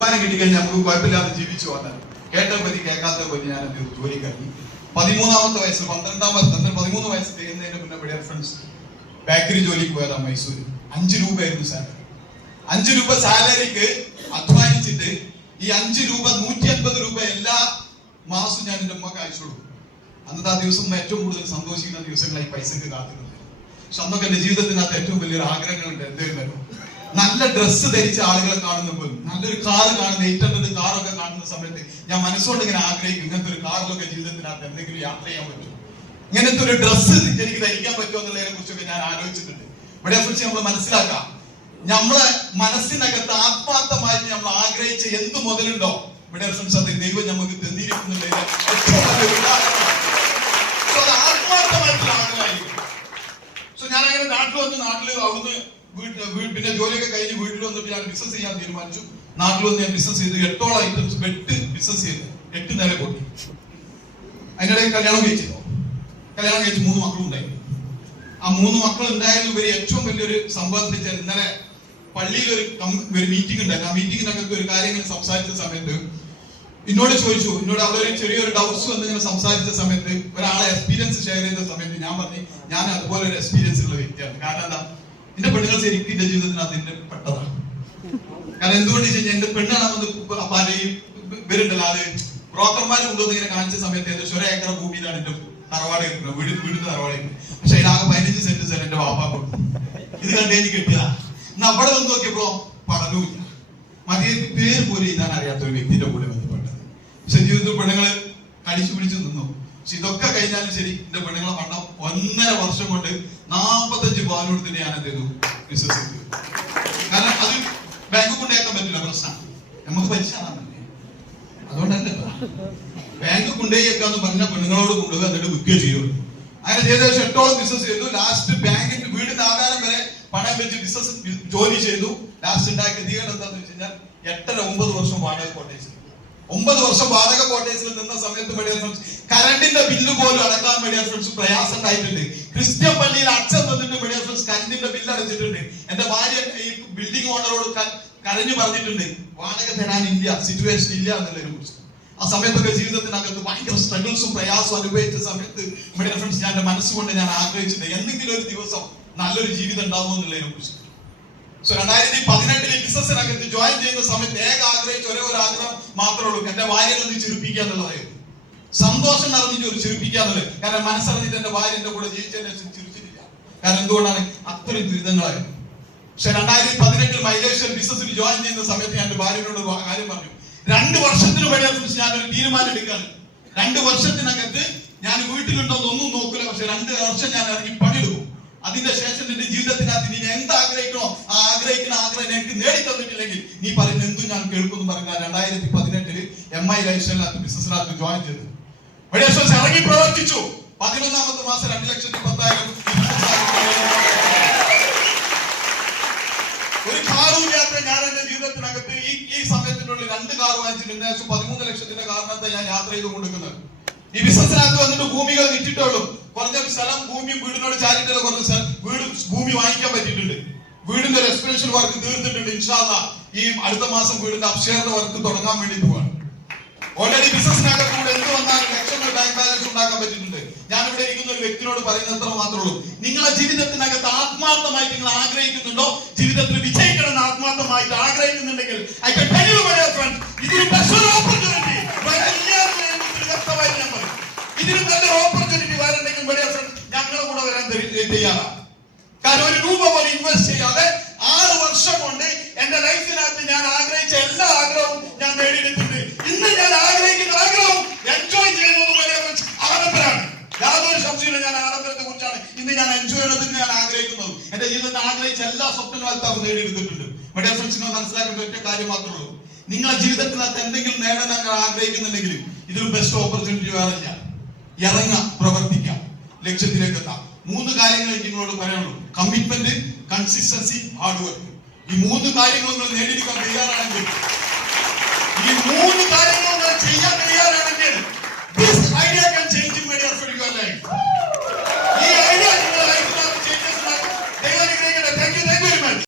വരുമാനം കിട്ടിക്കഴിഞ്ഞാൽ നമുക്ക് കുഴപ്പമില്ലാതെ ജീവിച്ചു വന്നത് കേട്ട പറ്റി കേൾക്കാത്ത പറ്റി ഞാൻ അതിൽ കഴിഞ്ഞു. പതിമൂന്നാമത്തെ വയസ്സ് പന്ത്രണ്ടാം വയസ്സ് പതിമൂന്ന് വയസ്സ് തീരുന്നതിന് മുന്നേ ഇവിടെ ഫ്രണ്ട്സ് ബേക്കറി ജോലിക്ക് പോയതാ മൈസൂര്. അഞ്ചു രൂപയായിരുന്നു സാലറി അഞ്ചു രൂപ സാലറിക്ക് അധ്വാനിച്ചിട്ട് ഈ അഞ്ചു രൂപ നൂറ്റി അൻപത് രൂപ എല്ലാ മാസവും ഞാൻ എന്റെ ഉമ്മക്ക് അയച്ചു കൊടുക്കും അന്നത്തെ ആ ദിവസം ഏറ്റവും കൂടുതൽ സന്തോഷിക്കുന്ന ദിവസങ്ങളായി പൈസക്ക് കാത്തിരുന്നത്. പക്ഷെ അന്നൊക്കെ എന്റെ ജീവിതത്തിനകത്ത് ഏറ്റവും വലിയൊരു ആഗ്രഹങ്ങളുണ്ട് എന്തായിരുന്നു നല്ല ഡ്രസ്സ് ധരിച്ച ആളുകളെ കാണുമ്പോൾ നല്ലൊരു കാർ കാണുന്ന എയ്റ്റ് ഹൺഡ്രഡ് കാറൊക്കെ കാണുന്ന സമയത്ത് ഞാൻ മനസ്സുകൊണ്ട് ഇങ്ങനെ ആഗ്രഹിക്കും ഇങ്ങനത്തെ ഒരു കാറിലൊക്കെ ജീവിതത്തിനകത്ത് എന്തെങ്കിലും യാത്ര ചെയ്യാൻ പറ്റും ഇങ്ങനത്തെ ഒരു ഡ്രസ്സ് എനിക്ക് ധരിക്കാൻ പറ്റുമോ എന്നുള്ളതിനെ കുറിച്ചൊക്കെ ഞാൻ ആലോചിച്ചിട്ടുണ്ട്. ഇവിടെ കുറിച്ച് നമ്മൾ മനസ്സിലാക്കാം. നമ്മളെ മനസ്സിനകത്ത് ആത്മാർത്ഥമായി നമ്മൾ ആഗ്രഹിച്ച എന്ത് മുതലുണ്ടോ? ഇവിടെ സംസാരത്തിൽ ദൈവം നമുക്ക് തന്നിരിക്കുന്നുള്ളതിന് സോ ഞാൻ അങ്ങനെ നാട്ടിൽ വന്ന് നാട്ടിൽ അവിടുന്ന് പിന്നെ ജോലിയൊക്കെ കഴിഞ്ഞ് വീട്ടിൽ വന്നിട്ട് ഞാൻ ബിസിനസ് ചെയ്യാൻ തീരുമാനിച്ചു. നാട്ടിൽ വന്ന് ഞാൻ ബിസിനസ് ചെയ്ത് എട്ടോളം ഐറ്റംസ് എട്ട് ബിസിനസ് ചെയ്ത്. എട്ട് നില പൊട്ടി. അതിനിടയിൽ കല്യാണം കഴിച്ചു. കല്യാണം കഴിച്ച് മൂന്ന് മക്കളും ഉണ്ടായി ആ മൂന്ന് മക്കൾ ഉണ്ടായാലും ഉപരി ഏറ്റവും വലിയൊരു സംഭവം ഇന്നലെ പള്ളിയിൽ ഒരു ഒരു മീറ്റിംഗ് ഉണ്ടായിരുന്നു. ആ മീറ്റിംഗിനകത്ത് ഒരു കാര്യങ്ങൾ സംസാരിച്ച സമയത്ത് എന്നോട് ചോദിച്ചു. എന്നോട് അവിടെ ഒരു ചെറിയൊരു ഡൗട്ട്സ് വന്ന് ഇങ്ങനെ സംസാരിച്ച സമയത്ത് ഒരാളെ എക്സ്പീരിയൻസ് ഷെയർ ചെയ്ത സമയത്ത് ഞാൻ പറഞ്ഞു ഞാൻ അതുപോലെ ഒരു എക്സ്പീരിയൻസ് ഉള്ള വ്യക്തിയാണ്. കാരണം എന്താ? എന്റെ പെണ്ണുങ്ങൾ ശരിക്കും എന്റെ ജീവിതത്തിനകത്ത് എന്റെ പെട്ടതാണ്. കാരണം എന്തുകൊണ്ട് വെച്ച് കഴിഞ്ഞാൽ എന്റെ പെണ്ണാണ് വന്ന് പലയും വരുന്നുണ്ടല്ലോ അത് ബ്രോക്കർമാർ കൊണ്ടുവന്ന് ഇങ്ങനെ കാണിച്ച സമയത്ത് ഏകദേശം ഒരു ഏക്കർ ഭൂമിയിലാണ് എന്റെ തറവാട് കിട്ടുന്നത് വീട് വീട് തറവാട് കിട്ടുന്നത് പക്ഷെ അതിലാകെ പതിനഞ്ച് സെന്റ് സ്ഥലം എന്റെ വാപ്പ കൊടുത്തു ഇത് കണ്ടേ എനിക്ക് കിട്ടിയതാ. ഇന്ന് അവിടെ വന്ന് നോക്കിയപ്പോ പഠനവുമില്ല മതിയെ പേര് പോലും ഇതാണ് അറിയാത്ത ഒരു വ്യക്തിയുടെ കൂടെ ബന്ധപ്പെട്ടത്. പക്ഷെ ജീവിതത്തിൽ പെണ്ണുങ്ങൾ കടിച്ചു പിടിച്ചു നിന്നു. പക്ഷെ ഇതൊക്കെ കഴിഞ്ഞാലും ശരി എന്റെ പെണ്ണുങ്ങളെ പണ്ടം ഒന്നര വർഷം കൊണ്ട് നാൽപ്പത്തഞ്ച് കൊടുത്തിട്ട് ഞാൻ എന്ത് ചെയ്തു? ബിസിനസ് കാരണം അത് ബാങ്ക് കൊണ്ടേക്കാൻ പറ്റില്ല പ്രശ്നം. നമുക്ക് പലിശ അതുകൊണ്ടല്ല ബാങ്ക് കൊണ്ടേക്കാന്ന് പറഞ്ഞ പെണ്ണുങ്ങളോട് കൊണ്ടുപോയി എന്നിട്ട് വിൽക്കുകയോ ചെയ്യുള്ളൂ അങ്ങനെ ചെയ്ത ശേഷം എട്ടോളം ബിസിനസ് ചെയ്തു. ലാസ്റ്റ് ബാങ്കിന്റെ വീടിന്റെ ആധാരം വരെ പണം വെച്ച് ബിസിനസ് ജോലി ചെയ്തു. ലാസ്റ്റ് ഉണ്ടാക്കിയ തീയുടെ എന്താന്ന് വെച്ച് കഴിഞ്ഞാൽ എട്ടര ഒമ്പത് വർഷം വാടക കോട്ടേജിൽ ഒമ്പത് വർഷം വാടക കോട്ടേജിൽ നിന്ന സമയത്ത് പഠിക്കുന്ന കറണ്ടിന്റെ ബില്ല് പോലും അടക്കാൻ മീഡിയ ഫ്രണ്ട്സ് പ്രയാസം ഉണ്ടായിട്ടുണ്ട് ക്രിസ്ത്യൻ പള്ളിയിൽ അച്ഛൻ വന്നിട്ട് മീഡിയ ഫ്രണ്ട്സ് കറണ്ടിന്റെ ബില്ല് അടച്ചിട്ടുണ്ട്. എന്റെ ഭാര്യ ഈ ബിൽഡിംഗ് ഓണറോട് കരഞ്ഞു പറഞ്ഞിട്ടുണ്ട് വാടക തരാനില്ല സിറ്റുവേഷൻ ഇല്ല എന്നുള്ളതിനെ കുറിച്ച്. ആ സമയത്തൊക്കെ ജീവിതത്തിനകത്ത് ഭയങ്കര സ്ട്രഗിൾസും പ്രയാസവും അനുഭവിച്ച സമയത്ത് മീഡിയ ഫ്രണ്ട്സ് ഞാൻ മനസ്സുകൊണ്ട് ഞാൻ ആഗ്രഹിച്ചിട്ടുണ്ട് എന്തെങ്കിലും ഒരു ദിവസം നല്ലൊരു ജീവിതം ഉണ്ടാവും എന്നുള്ളതിനെ കുറിച്ച്. സോ രണ്ടായിരത്തി പതിനെട്ടിൽ ബിസിനസ്സിനകത്ത് ജോയിൻ ചെയ്യുന്ന സമയത്ത് ഏക ആഗ്രഹിച്ച ഒരേ ഒരു ആഗ്രഹം മാത്രമേ ഉള്ളൂ. എന്റെ ഭാര്യനെ ഒന്ന് ചിരിപ്പിക്കുക എന്നുള്ളതായിരുന്നു സന്തോഷം നിറഞ്ഞിട്ട് ഒരു ചിരിപ്പിക്കാന്നുള്ളത്. കാരണം മനസ്സറിഞ്ഞിട്ട് എന്റെ ഭാര്യ എന്റെ കൂടെ ജീവിച്ചതിനെ ചിരിച്ചിട്ടില്ല. കാരണം എന്തുകൊണ്ടാണ് അത്രയും ദുരിതങ്ങളായിരുന്നു പക്ഷെ രണ്ടായിരത്തി പതിനെട്ടിൽ മൈലേഷ്യൻ ബിസിനസ്സിൽ ജോയിൻ ചെയ്യുന്ന സമയത്ത് ഞാൻ എന്റെ ഭാര്യയോട് ഒരു കാര്യം പറഞ്ഞു. രണ്ട് വർഷത്തിന് വേണ്ടി ഞാൻ ഒരു തീരുമാനം എടുക്കാണ്. രണ്ട് വർഷത്തിനകത്ത് ഞാൻ വീട്ടിലുണ്ടോ ഒന്നും നോക്കില്ല പക്ഷെ രണ്ട് വർഷം ഞാൻ ഇറങ്ങി പണിയെടുക്കും. അതിന്റെ ശേഷം നിന്റെ ജീവിതത്തിനകത്ത് നീ എന്ത് ആഗ്രഹിക്കണോ ആ ആഗ്രഹിക്കുന്ന ആഗ്രഹം എനിക്ക് നേടി തന്നിട്ടില്ലെങ്കിൽ നീ പറയുന്ന എന്തും ഞാൻ കേൾക്കുമെന്ന് പറഞ്ഞാൽ രണ്ടായിരത്തി പതിനെട്ടിൽ എം ഐ ലൈഫ് സ്റ്റൈലിനകത്ത് ബിസിനസ്സിനകത്ത് ജോയിൻ ചെയ്തു. വലിയ ഇറങ്ങി പ്രവർത്തിച്ചു. പതിനൊന്നാമത്തെ മാസം രണ്ട് ലക്ഷത്തി പത്തായിരം ഒരു കാറും ഇല്ലാത്ത ഞാൻ എന്റെ ജീവിതത്തിനകത്ത് ഈ ഈ സമയത്തിനുള്ളിൽ രണ്ട് കാർ വാങ്ങിച്ചിട്ട് ഏകദേശം പതിമൂന്ന് ലക്ഷത്തിന്റെ കാരണത്തെ ഞാൻ യാത്ര ചെയ്ത് കൊടുക്കുന്നത് ഈ ബിസിനസ്സിനകത്ത് വന്നിട്ട് ഭൂമികൾ വിറ്റിട്ടുള്ളൂ കുറഞ്ഞ സ്ഥലം ഭൂമി വീടിനോട് ചാരിട്ടുള്ള കുറഞ്ഞ വീട് ഭൂമി വാങ്ങിക്കാൻ പറ്റിയിട്ടുണ്ട്. വീടിന്റെ റെസ്പിറേഷൻ വർക്ക് തീർന്നിട്ടുണ്ട് ഇൻഷാല്ല ഈ അടുത്ത മാസം വീടിന്റെ അപ്ഷേറിന്റെ വർക്ക് തുടങ്ങാൻ വേണ്ടി പോവാണ്. ഓൾറെഡി ബിസിനസ്സിനകത്ത് കൂടെ എന്ത് വന്നാലും ലക്ഷങ്ങൾ ബാങ്ക് ബാലൻസ് ഉണ്ടാക്കാൻ പറ്റിയിട്ടുണ്ട്. ഞാൻ ഇവിടെ ഇരിക്കുന്ന ഒരു വ്യക്തിയോട് പറയുന്നത്ര മാത്രമേ ഉള്ളൂ. നിങ്ങളെ ജീവിതത്തിനകത്ത് ആത്മാർത്ഥമായി നിങ്ങൾ ആഗ്രഹിക്കുന്നുണ്ടോ? ജീവിതത്തിൽ വിജയിക്കണം ആത്മാർത്ഥമായിട്ട് ആഗ്രഹിക്കുന്നുണ്ടെങ്കിൽ ഐ കൻ tell യു നല്ലൊരു ഓപ്പർച്യൂണിറ്റി dear ഞങ്ങളുടെ കൂടെ വരാൻ തയ്യാറാണ്. യാതൊരു ഞാൻ ആഡംബരത്തെ കുറിച്ചാണ്. ഇന്ന് ഞാൻ എൻജോയ് ചെയ്യണമെന്ന് ഞാൻ ആഗ്രഹിക്കുന്നത്. എന്റെ ജീവിതത്തിൽ ആഗ്രഹിച്ച എല്ലാ സ്വപ്നങ്ങളും അൽത്താഫ് നേടിയെടുത്തിട്ടുണ്ട് മറ്റേ ഫ്രണ്ട്സിനെ മനസ്സിലാക്കേണ്ട ഒറ്റ കാര്യം മാത്രമേ ഉള്ളൂ. നിങ്ങളുടെ ജീവിതത്തിനകത്ത് എന്തെങ്കിലും നേടാൻ നിങ്ങൾ ആഗ്രഹിക്കുന്നുണ്ടെങ്കിൽ ഇതൊരു ബെസ്റ്റ് ഓപ്പർച്യൂണിറ്റി വേറെ ഇല്ല. ഇറങ്ങാം പ്രവർത്തിക്കാം ലക്ഷ്യത്തിലേക്ക് എത്താം. മൂന്ന് കാര്യങ്ങൾ നിങ്ങളോട് പറയാനുള്ളൂ. കമ്മിറ്റ്മെന്റ് കൺസിസ്റ്റൻസി ഹാർഡ് വർക്ക് ഈ മൂന്ന് കാര്യങ്ങൾ നിങ്ങൾ നേടിയെടുക്കാൻ തയ്യാറാണെങ്കിൽ ഈ മൂന്ന് കാര്യങ്ങൾ നിങ്ങൾ ചെയ്യാൻ